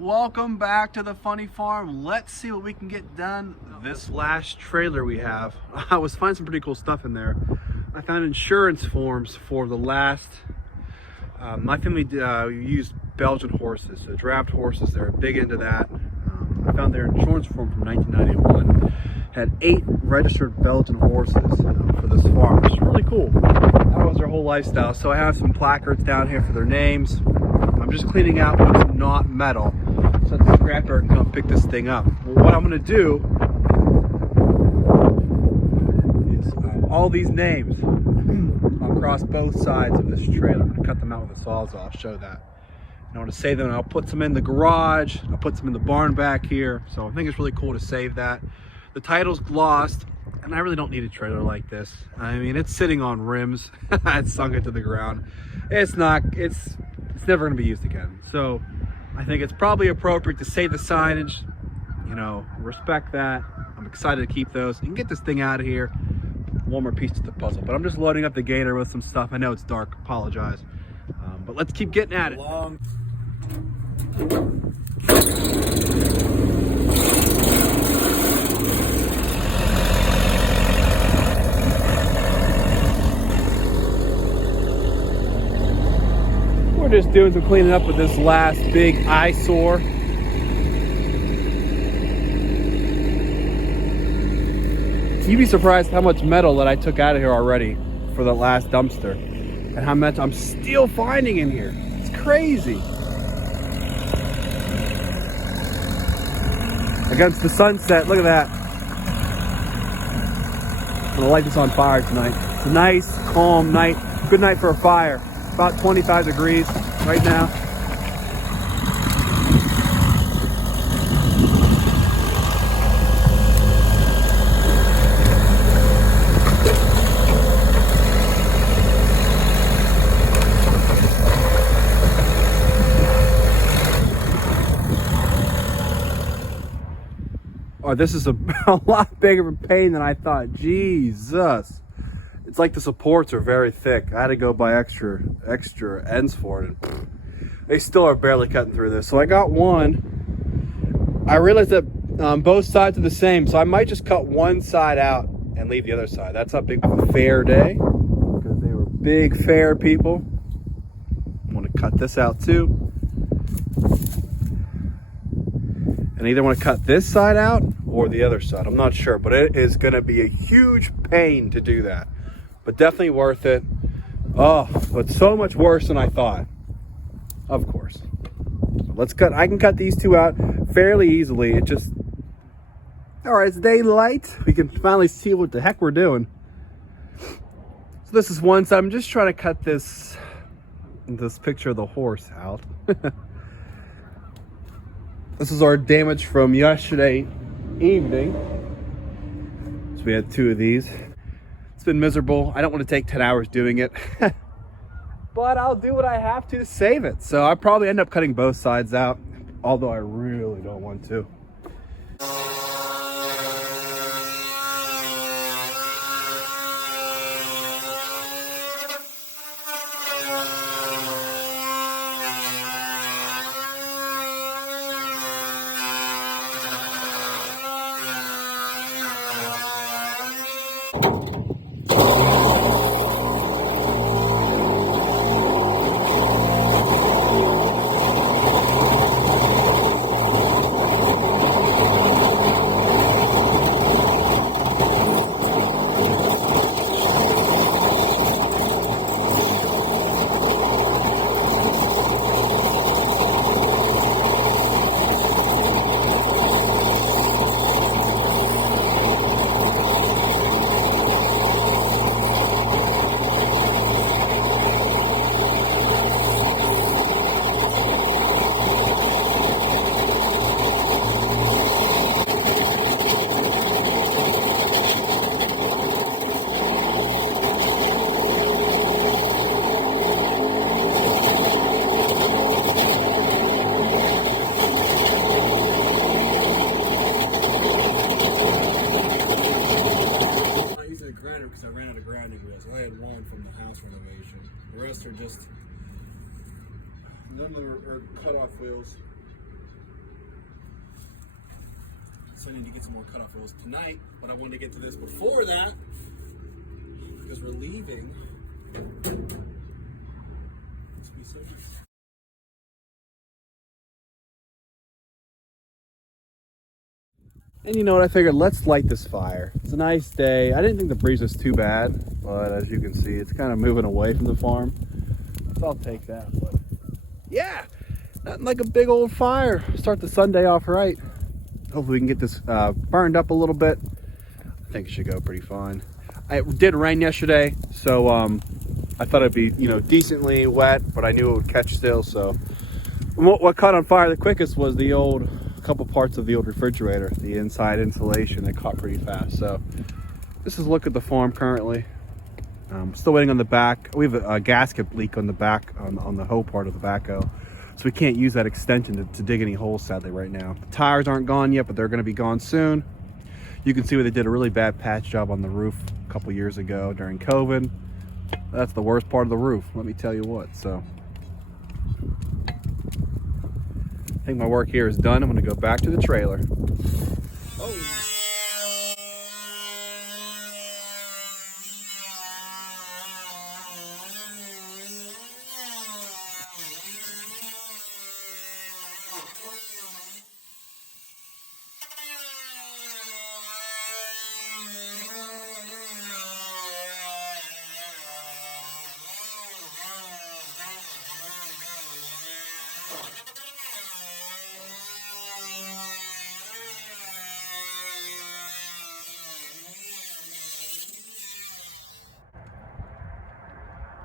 Welcome back to the funny farm. Let's see what we can get done. This last trailer we have, I was finding some pretty cool stuff in there. I found insurance forms for the last, my family used Belgian horses, so draft horses. They're big into that. I found their insurance form from 1991. Had 8 registered Belgian horses for this farm, which is really cool. That was their whole lifestyle. So I have some placards down here for their names. I'm just cleaning out what's not metal so that the scrapper can come pick this thing up. Well, what I'm going to do is all these names across both sides of this trailer. I'm going to cut them out with a sawzall. I'll show that. And I want to save them, and I'll put some in the garage. I'll put some in the barn back here. So I think it's really cool to save that. The title's lost, and I really don't need a trailer like this. I mean, it's sitting on rims. I sunk it to the ground. It's never going to be used again. So I think it's probably appropriate to save the signage, you know, respect that. I'm excited to keep those and get this thing out of here. One more piece to the puzzle, but I'm just loading up the gator with some stuff. I know it's dark, apologize. But let's keep getting at it. We're just doing some cleaning up with this last big eyesore. You'd be surprised how much metal that I took out of here already for the last dumpster, and how much I'm still finding in here. It's crazy. Against the sunset, look at that. I'm gonna light this on fire tonight. It's a nice, calm night. Good night for a fire. About 25 degrees right now. Oh, this is a lot bigger of a pain than I thought. Jesus. It's like the supports are very thick. I had to go buy extra ends for it. They still are barely cutting through this. So I got one. I realized that both sides are the same. So I might just cut one side out and leave the other side. That's how big of a fair day, because they were big fair people. I want to cut this out too. And I either want to cut this side out or the other side. I'm not sure, but it is going to be a huge pain to do that. But definitely worth it. Oh, but so much worse than I thought. Of course. So let's cut. I can cut these two out fairly easily. It just, all right, it's daylight. We can finally see what the heck we're doing. So this is one side. I'm just trying to cut this picture of the horse out. This is our damage from yesterday evening. So we had 2 of these. It's been miserable. I don't want to take 10 hours doing it. But I'll do what I have to save it. So I'll probably end up cutting both sides out, although I really don't want to. because I ran out of grounding wheels. I had one from the house renovation. The rest are just, none of them are cut off wheels. So I need to get some more cutoff rolls tonight, but I wanted to get to this before that because we're leaving. This will be so nice. And you know what, I figured let's light this fire. It's a nice day. I didn't think the breeze was too bad, but as you can see, it's kind of moving away from the farm. So I'll take that. But yeah, nothing like a big old fire. Start the Sunday off right. Hopefully we can get this burned up a little bit. I think it should go pretty fine. It did rain yesterday, so I thought it'd be, you know, decently wet, but I knew it would catch still. So what caught on fire the quickest was the old couple parts of the old refrigerator, the inside insulation. It caught pretty fast. So this is a look at the farm currently. Still waiting on the back. We have a gasket leak on the back, on the hoe part of the backhoe, so we can't use that extension to dig any holes sadly right now. The tires aren't gone yet, but they're going to be gone soon. You can see where they did a really bad patch job on the roof a couple years ago during COVID. That's the worst part of the roof, let me tell you what. So I think my work here is done. I'm going to go back to the trailer. Oh.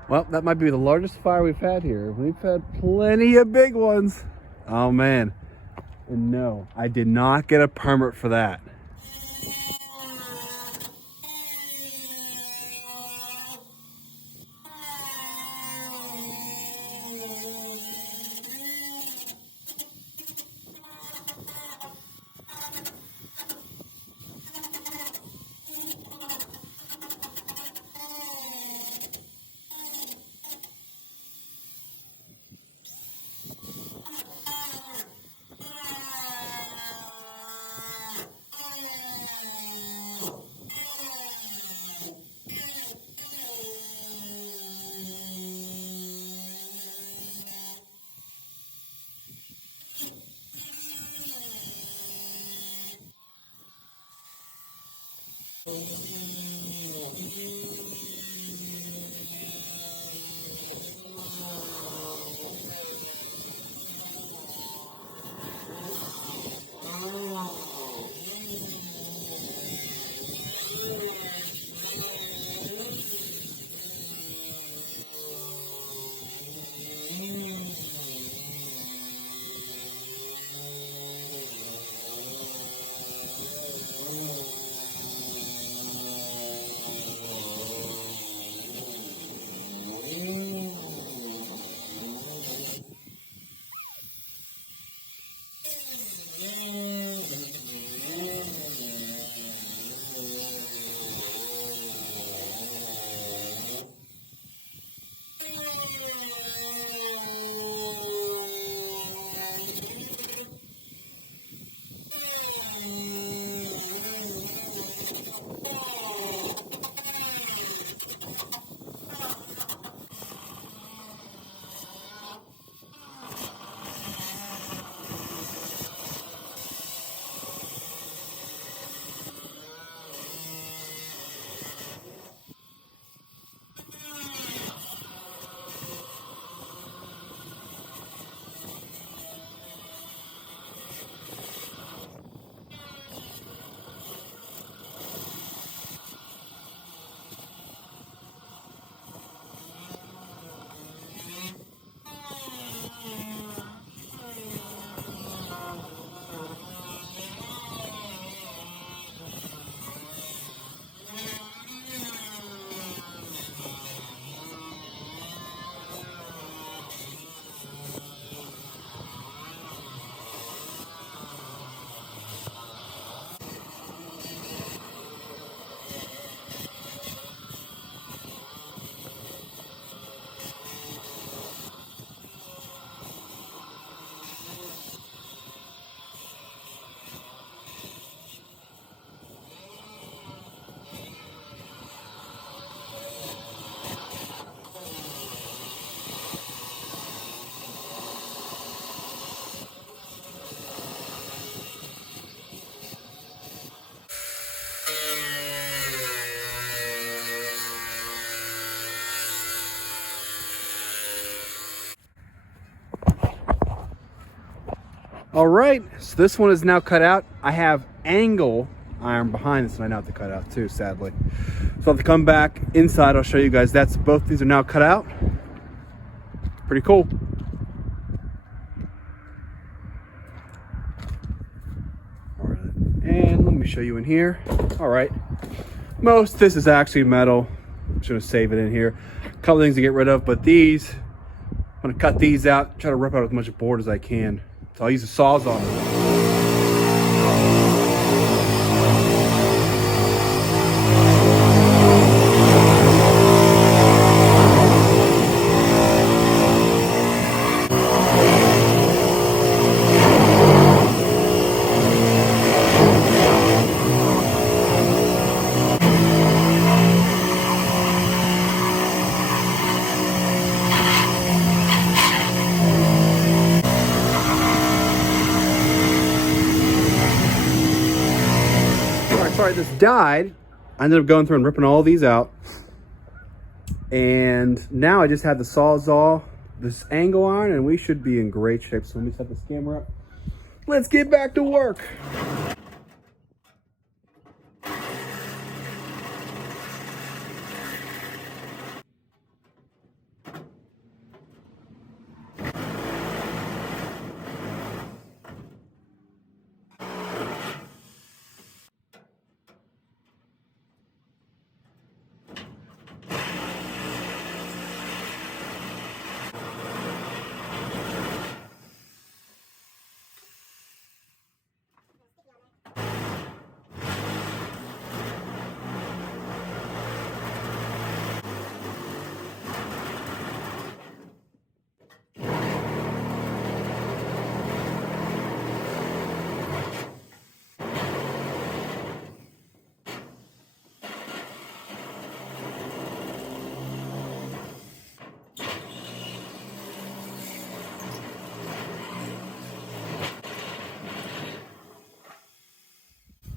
Well, that might be the largest fire we've had here. We've had plenty of big ones. Oh man. And no, I did not get a permit for that. All right, so this one is now cut out. I have angle iron behind this, and I now have to cut out too, sadly. So I'll have to come back inside. I'll show you guys. That's both these are now cut out. Pretty cool. All right, and let me show you in here. All right, most of this is actually metal. I'm just gonna save it in here. A couple things to get rid of, but these, I'm gonna cut these out, try to rip out as much board as I can. So I'll use the Sawzall. Sorry, this died. I ended up going through and ripping all these out. And now I just have the Sawzall, this angle iron, and we should be in great shape. So let me set this camera up. Let's get back to work.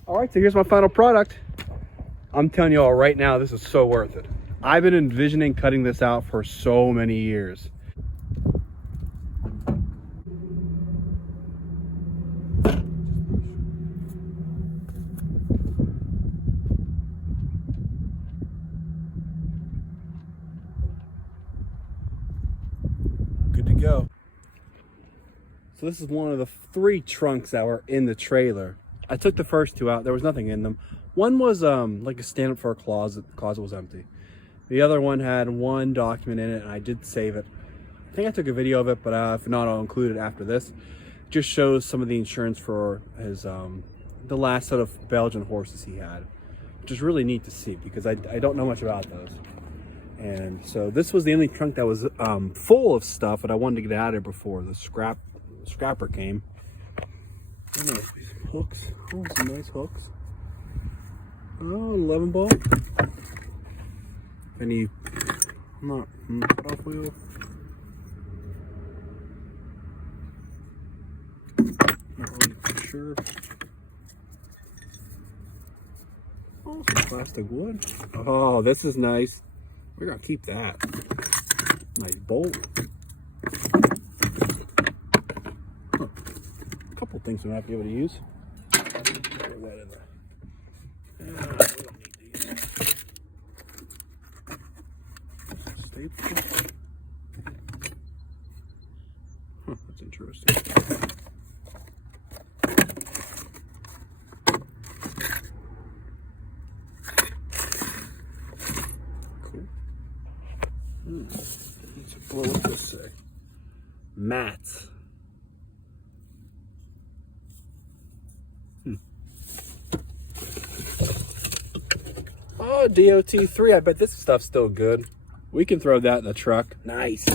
All right, so here's my final product. I'm telling you all right now, this is so worth it. I've been envisioning cutting this out for so many years. Good to go. So this is one of the 3 trunks that were in the trailer. I took the first 2 out. There was nothing in them. One was like a stand-up for a closet. The closet was empty. The other one had 1 document in it, and I did save it. I think I took a video of it, but if not, I'll include it after this. It just shows some of the insurance for his the last set of Belgian horses he had, which is really neat to see because I don't know much about those. And so this was the only trunk that was full of stuff, but I wanted to get out of it before the scrapper came. Oh, these hooks. Oh, some nice hooks. Oh, 11 ball. Any not cut off wheel. Not really sure. Oh, some plastic wood. Oh, this is nice. We're gonna keep that. Nice bolt. Couple things we're not gonna be able to use. Throw that in there. We don't need these. Staple. Huh, that's interesting. Cool. What's this say? Mats. Oh, DOT3. I bet this stuff's still good. We can throw that in the truck. Nice.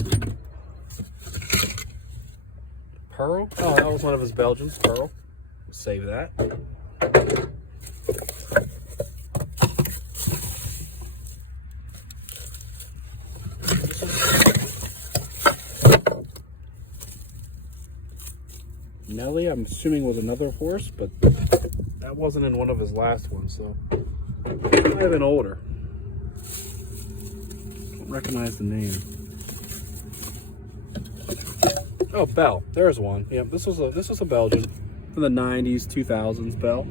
Pearl. Oh, that was one of his Belgians. Pearl. Save that. Nelly, I'm assuming, was another horse, but that wasn't in one of his last ones, so it might have been older. Don't recognize the name. Oh, Bell. There's one. Yep, this was a Belgian from the 90s, 2000s Bell.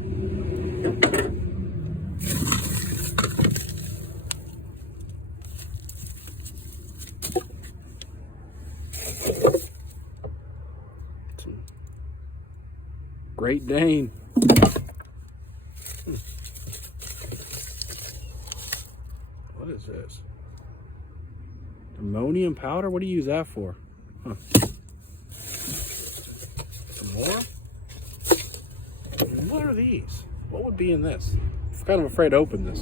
Great Dane. What is this? Ammonium powder? What do you use that for? Huh. Some more? What are these? What would be in this? I'm kind of afraid to open this.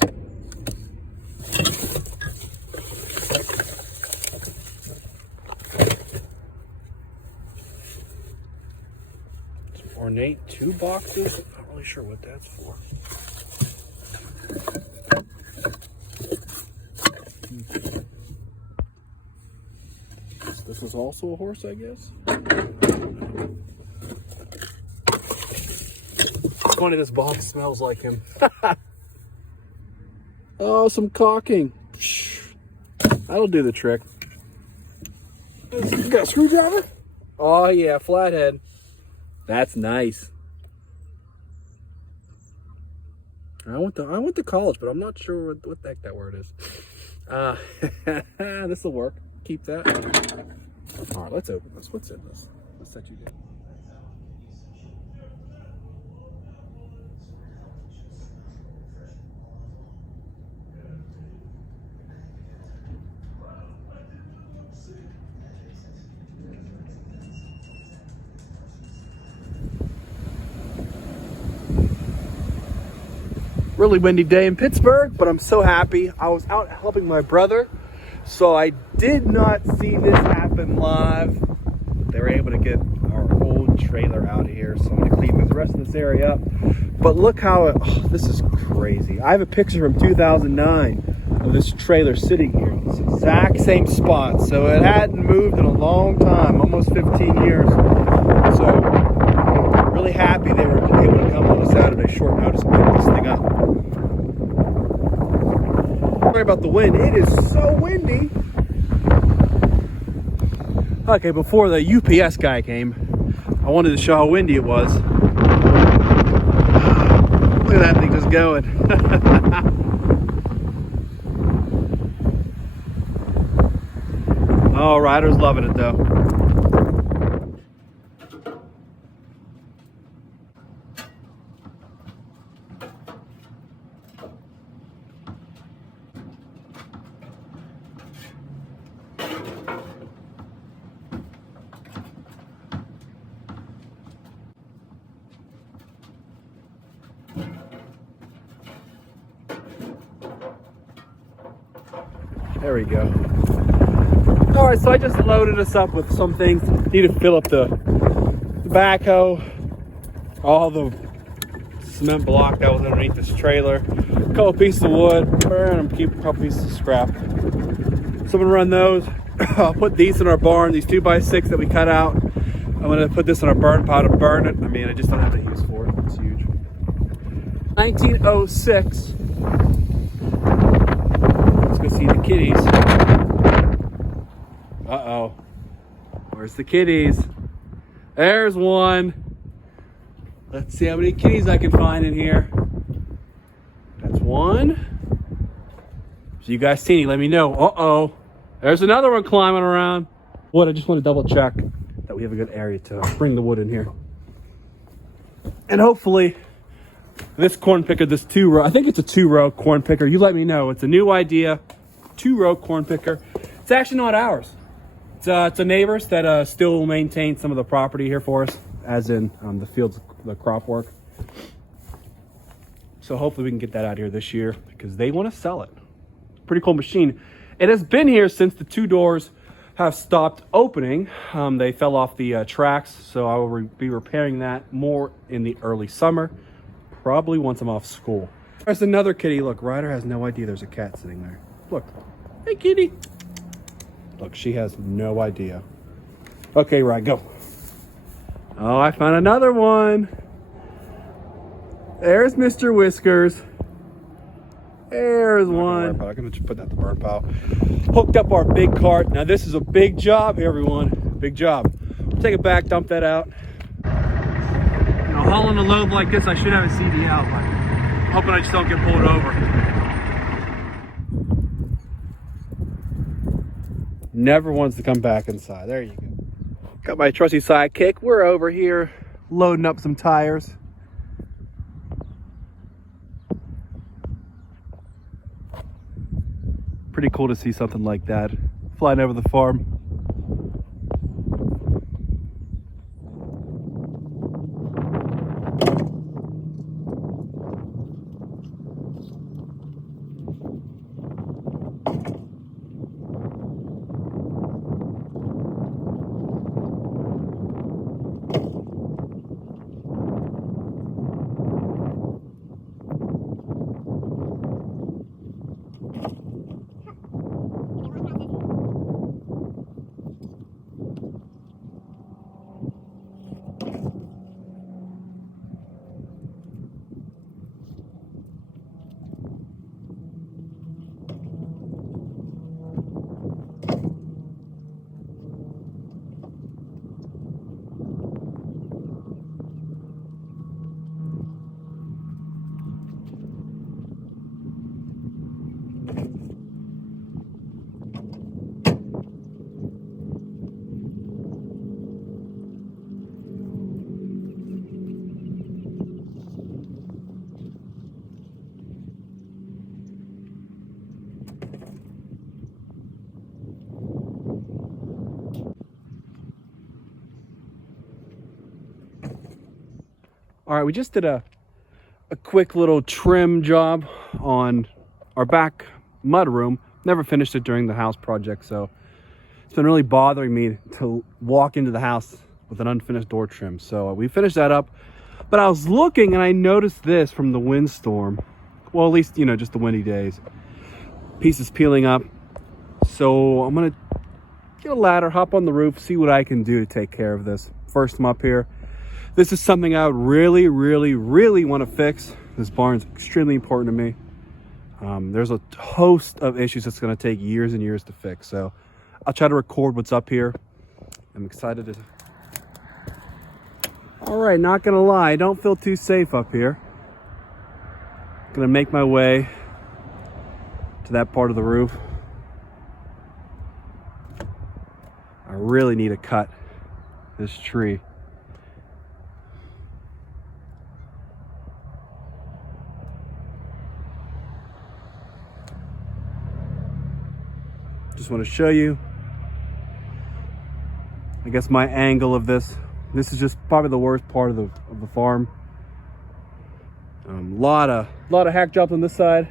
Some ornate 2 boxes. Not really sure what that's for. This is also a horse, I guess. It's funny, this box smells like him. Oh, some caulking. That'll do the trick. You got a screwdriver? Oh yeah, flathead. That's nice. I went to college, but I'm not sure what the heck that word is. This will work. Keep that. All right, let's open this. What's in this? Let's set you down. Really windy day in Pittsburgh, but I'm so happy. I was out helping my brother, so I did not see this happen live. They were able to get our old trailer out of here, so I'm going to clean the rest of this area up. But look how this is crazy. I have a picture from 2009 of this trailer sitting here. This exact same spot, so it hadn't moved in a long time, almost 15 years. So really happy they were able to come on a Saturday short notice and pick this thing up. Sorry about the wind. It is so windy. Okay, before the UPS guy came, I wanted to show how windy it was. Look at that thing just going. Oh, Ryder's loving it though. There we go. All right, so I just loaded us up with some things. Need to fill up the backhoe, all the cement block that was underneath this trailer, a couple pieces of wood, and keep a couple pieces of scrap. So I'm gonna run those. I'll put these in our barn, these 2x6 that we cut out. I'm gonna put this in our burn pile to burn it. I mean, I just don't have the use for it. It's huge. 1906. Go see the kitties. Uh-oh. Where's the kitties? There's one. Let's see how many kitties I can find in here. That's one. So you guys see any, let me know. Uh-oh. There's another one climbing around. What, I just want to double check that we have a good area to bring the wood in here. And hopefully this corn picker, this 2-row, I think it's a 2-row corn picker. You let me know. It's a new idea. 2-row corn picker. It's actually not ours. It's a neighbor's that still maintain some of the property here for us, as in the fields, the crop work. So hopefully we can get that out here this year because they want to sell it. Pretty cool machine. It has been here since the 2 doors have stopped opening. They fell off the tracks, so I will be repairing that more in the early summer. Probably once I'm off school. There's another kitty. Look, Ryder has no idea there's a cat sitting there. Look. Hey, kitty. Look, she has no idea. Okay, Ryder, go. Oh, I found another one. There's Mr. Whiskers. There's one. I'm going to put that in the burn pile. Hooked up our big cart. Now, this is a big job here, everyone. Big job. Take it back, dump that out. You know, hauling a load like this, I should have a CD out, but I'm hoping I just don't get pulled over. Never wants to come back inside. There you go. Got my trusty sidekick. We're over here loading up some tires. Pretty cool to see something like that flying over the farm. All right, we just did a quick little trim job on our back mud room. Never finished it during the house project, so it's been really bothering me to walk into the house with an unfinished door trim. So we finished that up, but I was looking and I noticed this from the windstorm. Well, at least, you know, just the windy days. Pieces peeling up. So I'm gonna get a ladder, hop on the roof, see what I can do to take care of this. First, I'm up here. This is something I would really, really, really want to fix. This barn's extremely important to me. There's a host of issues that's going to take years and years to fix. So I'll try to record what's up here. I'm excited to... All right, not going to lie, I don't feel too safe up here. Going to make my way to that part of the roof. I really need to cut this tree. Just want to show you, I guess, my angle of this. This is just probably the worst part of the farm. Lot of hack jobs on this side.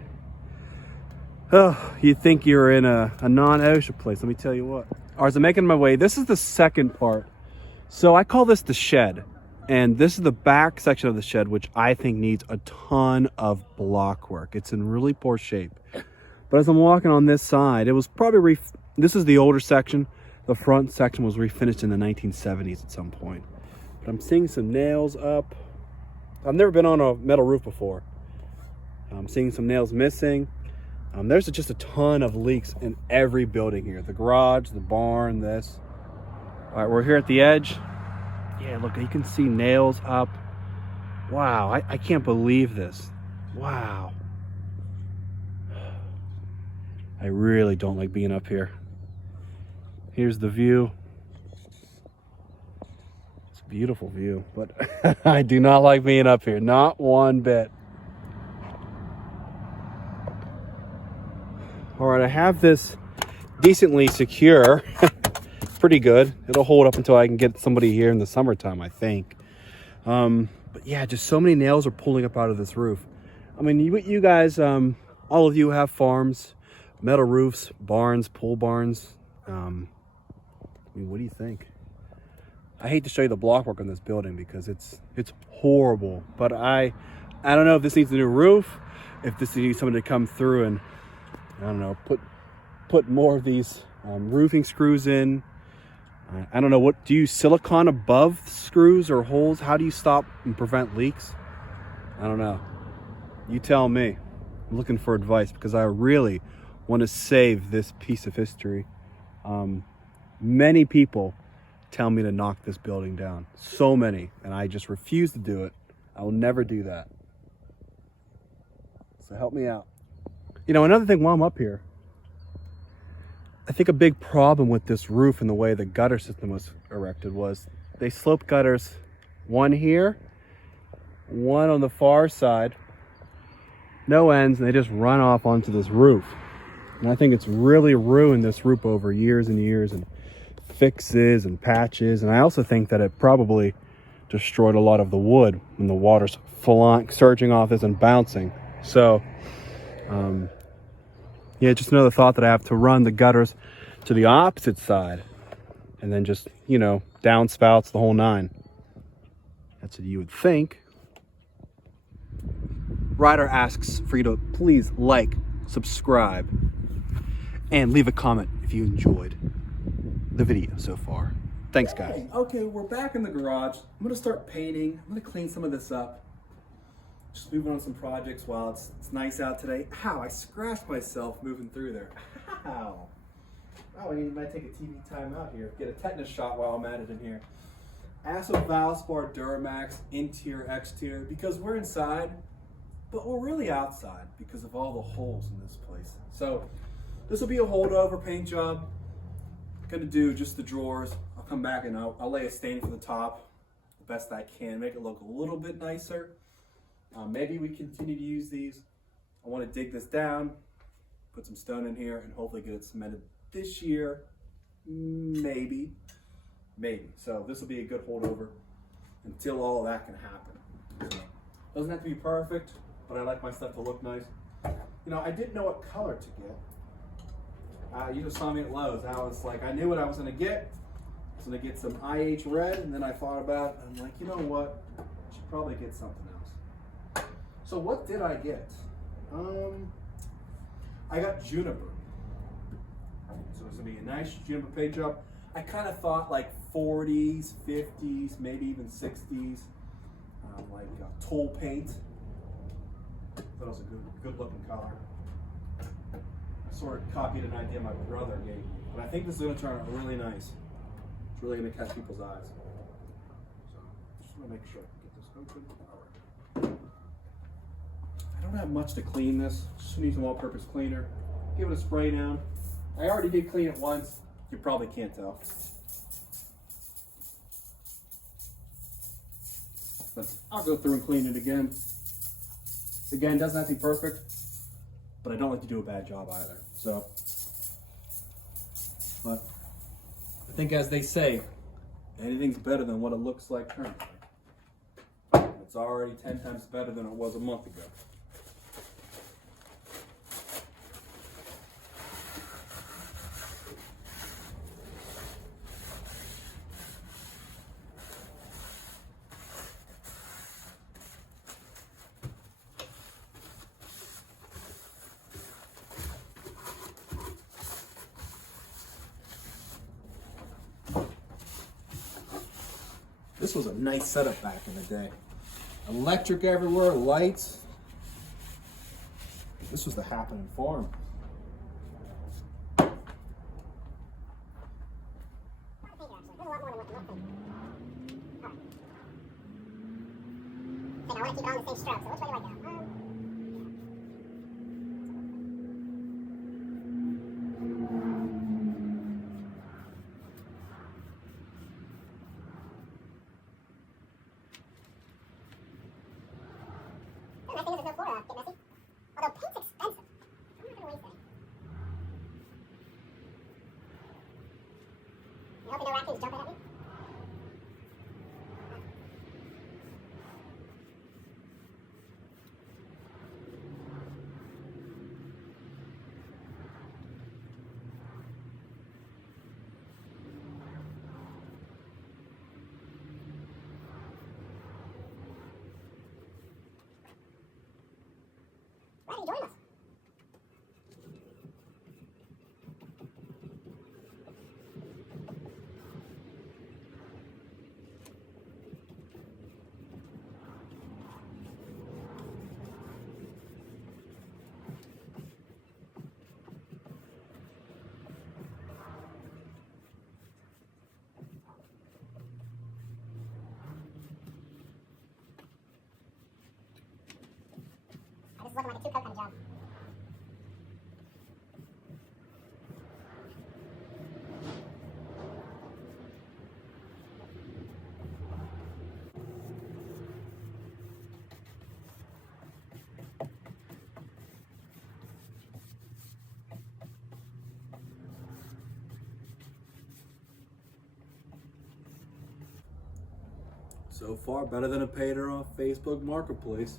Oh, you think you're in a non-OSHA place? Let me tell you what. All right, as I'm making my way, this is the second part. So I call this the shed, and this is the back section of the shed, which I think needs a ton of block work. It's in really poor shape. But as I'm walking on this side, it was probably, this is the older section. The front section was refinished in the 1970s at some point. But I'm seeing some nails up. I've never been on a metal roof before. I'm seeing some nails missing. There's just a ton of leaks in every building here. The garage, the barn, this. All right, we're here at the edge. Yeah, look, you can see nails up. Wow, I can't believe this. Wow. I really don't like being up here. Here's the view. It's a beautiful view, but I do not like being up here, not one bit. All right, I have this decently secure. Pretty good. It'll hold up until I can get somebody here in the summertime, I think. But yeah, just so many nails are pulling up out of this roof. I mean, you guys, all of you have farms. Metal roofs, barns, pole barns. I mean, what do you think? I hate to show you the block work on this building because it's horrible. But I don't know if this needs a new roof, if this needs somebody to come through and, I don't know, put more of these roofing screws in. I don't know, what do you use silicone above screws or holes? How do you stop and prevent leaks? I don't know. You tell me. I'm looking for advice because I really want to save this piece of history. Many people tell me to knock this building down. So many, and I just refuse to do it. I will never do that. So help me out. You know, another thing while I'm up here, I think a big problem with this roof and the way the gutter system was erected was they sloped gutters, one here, one on the far side, no ends, and they just run off onto this roof. And I think it's really ruined this roof over years and years, and fixes and patches. And I also think that it probably destroyed a lot of the wood when the water's surging off this and bouncing. So yeah, just another thought that I have to run the gutters to the opposite side and then just, you know, downspouts, the whole nine. That's what you would think. Ryder asks for you to please like, subscribe, and leave a comment if you enjoyed the video so far. Thanks, guys. Okay, we're back in the garage. I'm gonna start painting. I'm gonna clean some of this up. Just moving on some projects while it's nice out today. Ow, I scratched myself moving through there. Ow. Oh, I might take a TV time out here. Get a tetanus shot while I'm at it in here. Asso Valspar Duramax, interior, exterior, because we're inside, but we're really outside because of all the holes in this place. So this will be a holdover paint job. Gonna do just the drawers. I'll come back and I'll lay a stain for the top the best I can, make it look a little bit nicer. Maybe we continue to use these. I want to dig this down, put some stone in here, and hopefully get it cemented this year. Maybe. So this will be a good holdover until all of that can happen. So, doesn't have to be perfect, but I like my stuff to look nice. You know, I didn't know what color to get. You just saw me at Lowe's. I knew what I was going to get. I was going to get some IH red, and then I thought about it, and I'm like, you know what? I should probably get something else. So what did I get? I got juniper. So it's gonna be a nice juniper paint job. I kind of thought like 40s, 50s, maybe even 60s, like toll paint. That was a good looking color. I sort of copied an idea my brother gave me, but I think this is gonna turn out really nice. It's really gonna catch people's eyes. So just wanna make sure I get this open. All right. I don't have much to clean this. Just need some all-purpose cleaner. Give it a spray down. I already did clean it once. You probably can't tell. But I'll go through and clean it again. Again, doesn't have to be perfect, but I don't like to do a bad job either. So, but I think as they say, anything's better than what it looks like currently. It's already 10 times better than it was a month ago. This was a nice setup back in the day. Electric everywhere, lights. This was the happening farm. I want to keep it on the same stroke, so which way do I go? The nice thing is there's no floor to get messy. Although paint's expensive. I'm not going to waste any. I hope no raccoons jumping at me. Why did you join us? looking like a two-coat kind of job. So far, better than a painter off Facebook Marketplace.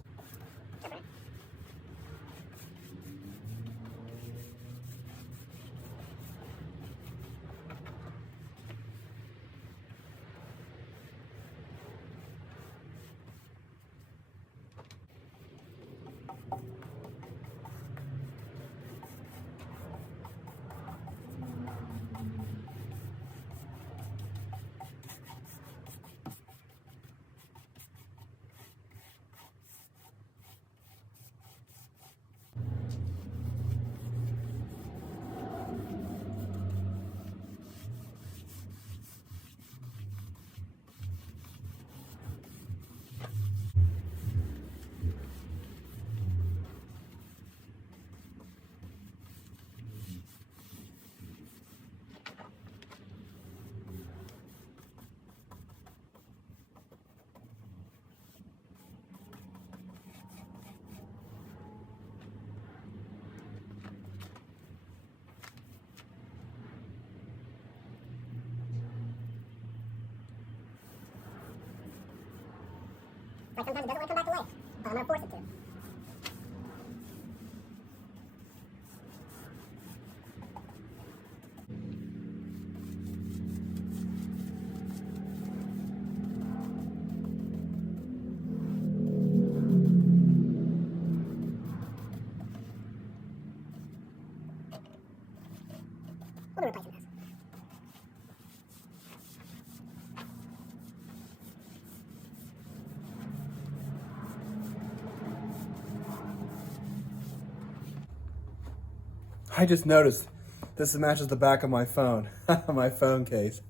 Like sometimes it doesn't want to come back to life, but I'm going to force it to. We'll be replacing this. I just noticed this matches the back of my phone, my phone case.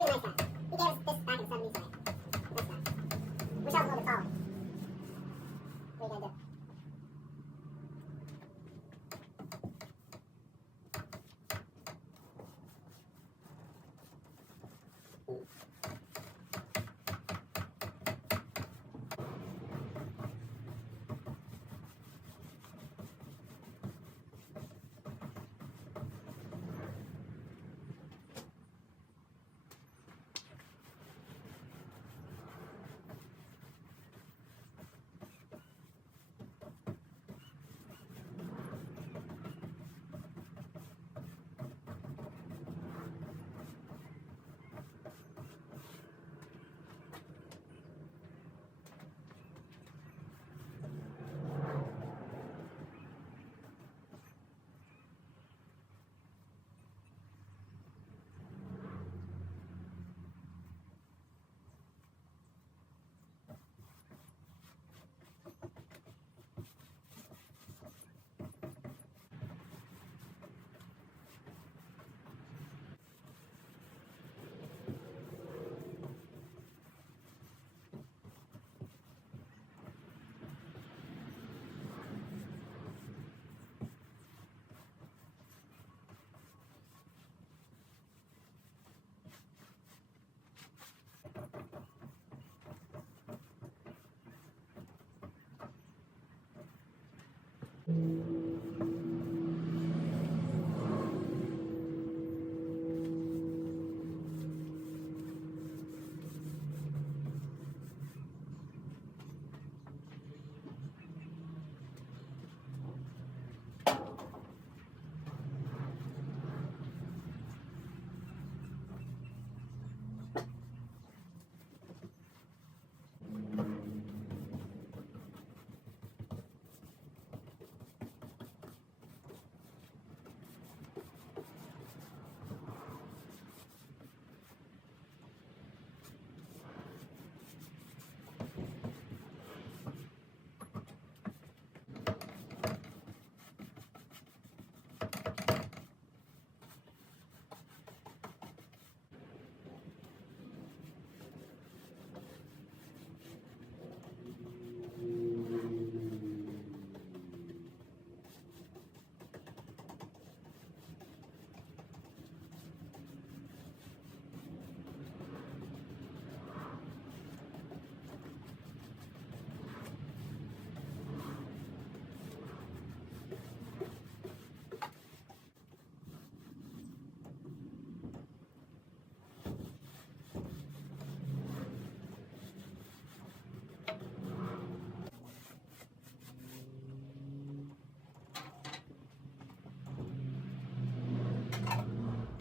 Really nice guy. He gave us this back in the 70s. Nice guy. Wish I was a little bit taller. What are you gonna do?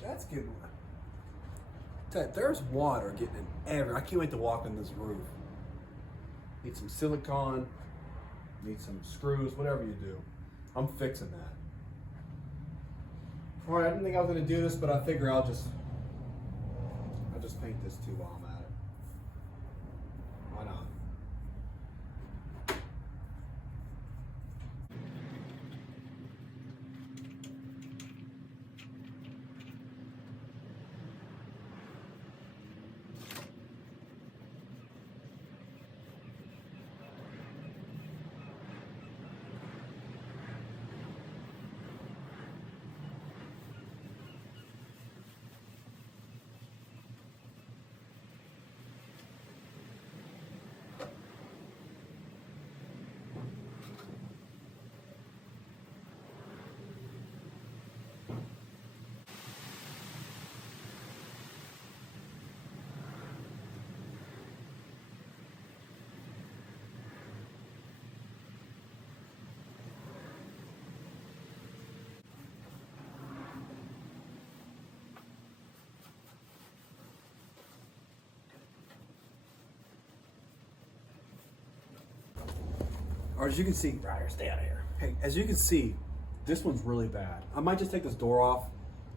That's a good one. Ted, there's water getting in every. I can't wait to walk on this roof. Need some silicone, need some screws, whatever you do. I'm fixing that. All right, I didn't think I was gonna do this, but I figure I'll just paint this too while I'm at it. Why not? Or as you can see, Ryder, stay out of here. hey, as you can see, this one's really bad. I might just take this door off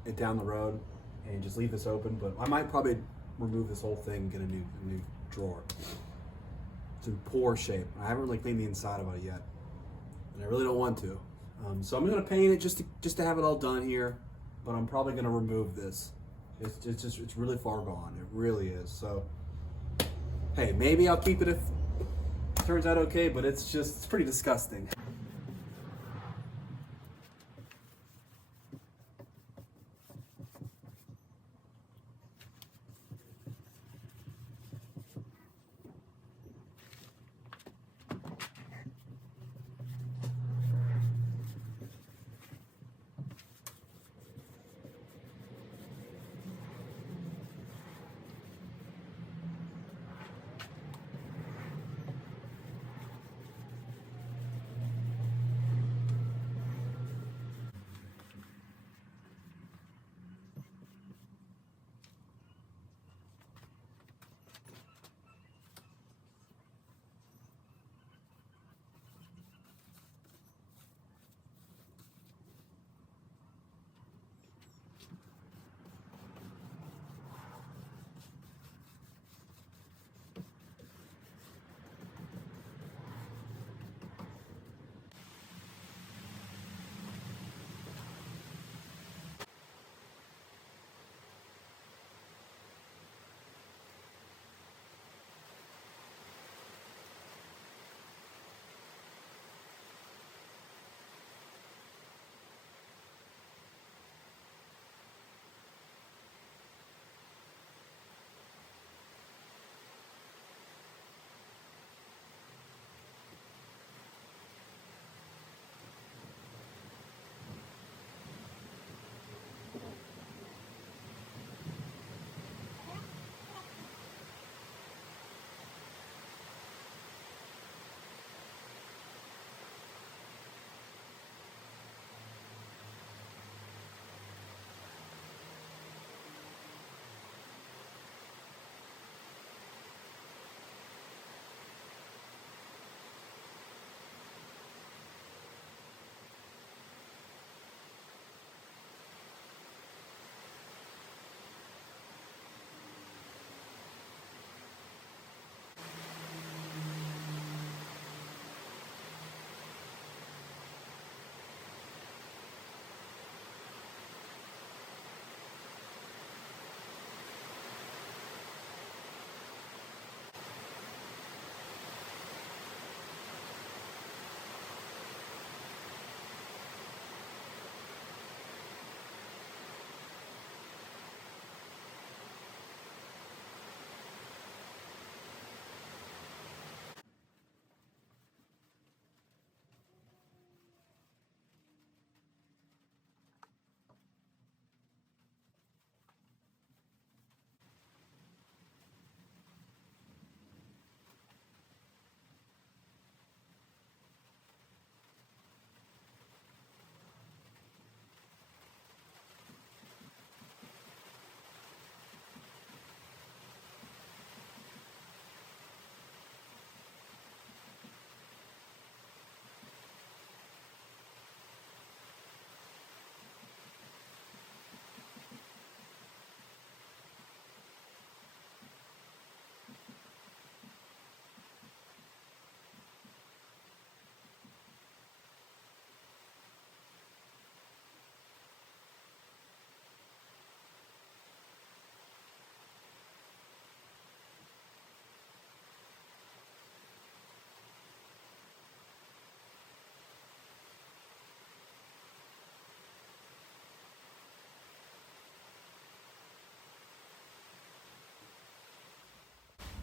and down the road and just leave this open, but I might probably remove this whole thing and get a new drawer. It's in poor shape. I haven't really cleaned the inside of it yet, and I really don't want to. So I'm gonna paint it just to have it all done here, but I'm probably gonna remove this. It's really far gone. It really is. So hey, maybe I'll keep it if it turns out okay, but it's pretty disgusting.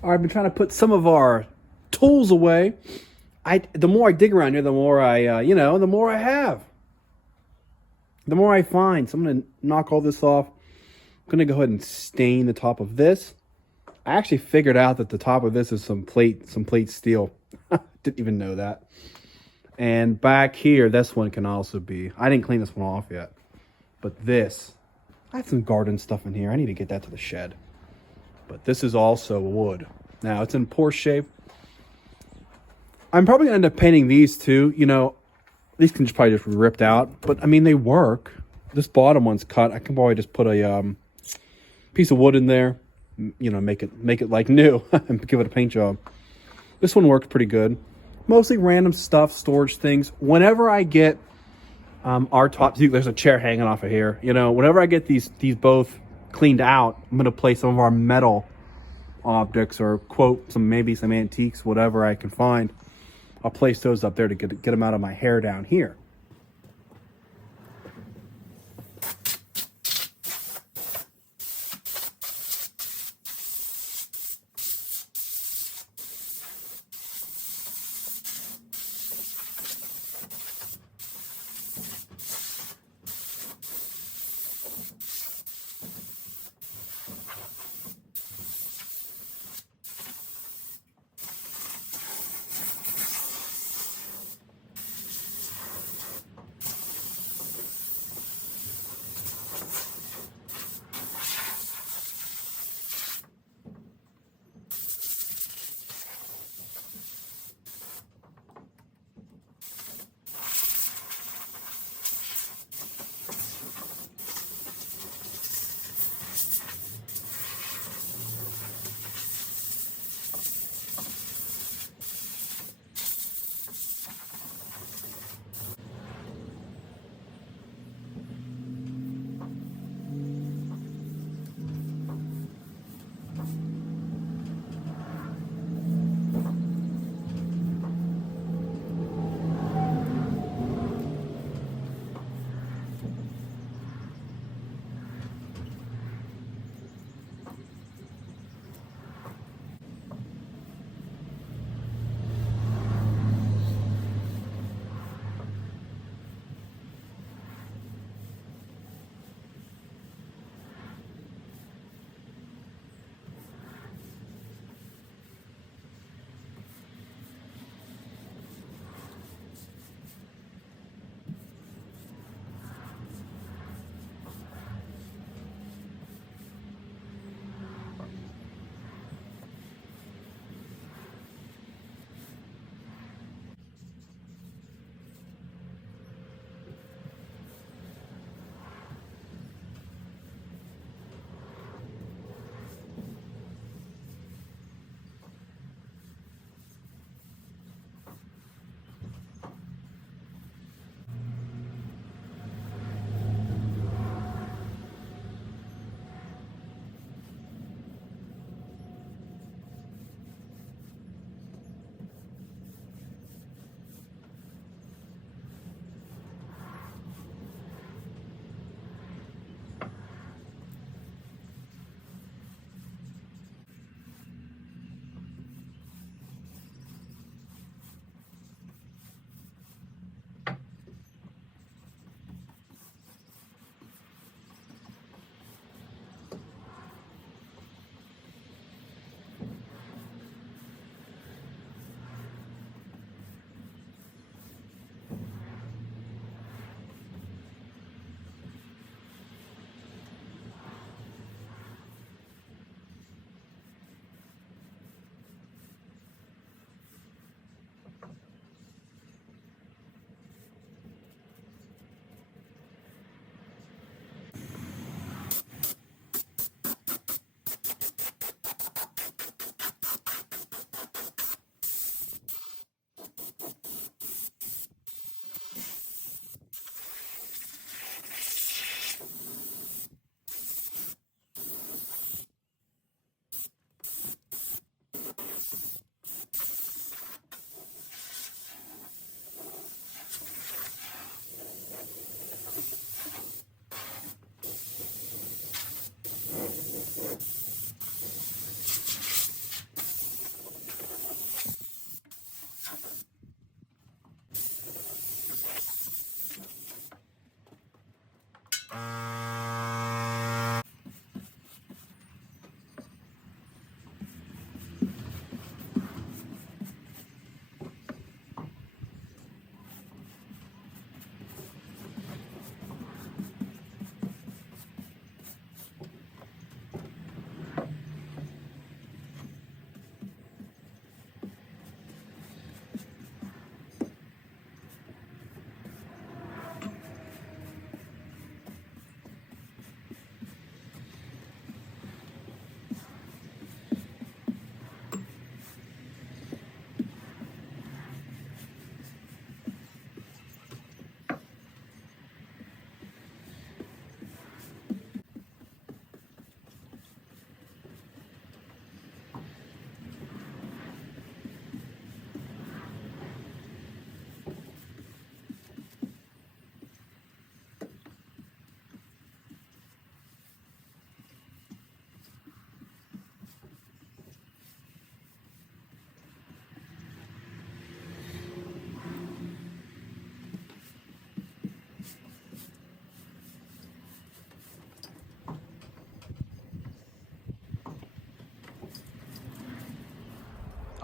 I've been trying to put some of our tools away. The more I dig around here, the more the more I have. The more I find. So I'm going to knock all this off. I'm going to go ahead and stain the top of this. I actually figured out that the top of this is some plate steel. Didn't even know that. And back here, this one can also be. I didn't clean this one off yet. But this, I have some garden stuff in here. I need to get that to the shed. But this is also wood. Now, it's in poor shape. I'm probably going to end up painting these too. You know, these can just probably just be ripped out. But, I mean, they work. This bottom one's cut. I can probably just put a piece of wood in there. You know, make it like new. And give it a paint job. This one worked pretty good. Mostly random stuff, storage things. Whenever I get our top, there's a chair hanging off of here. You know, whenever I get these both cleaned out, I'm going to place some of our metal objects or maybe some antiques, whatever I can find. I'll place those up there to get them out of my hair down here.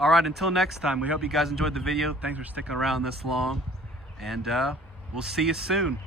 All right, until next time, we hope you guys enjoyed the video. Thanks for sticking around this long, and we'll see you soon.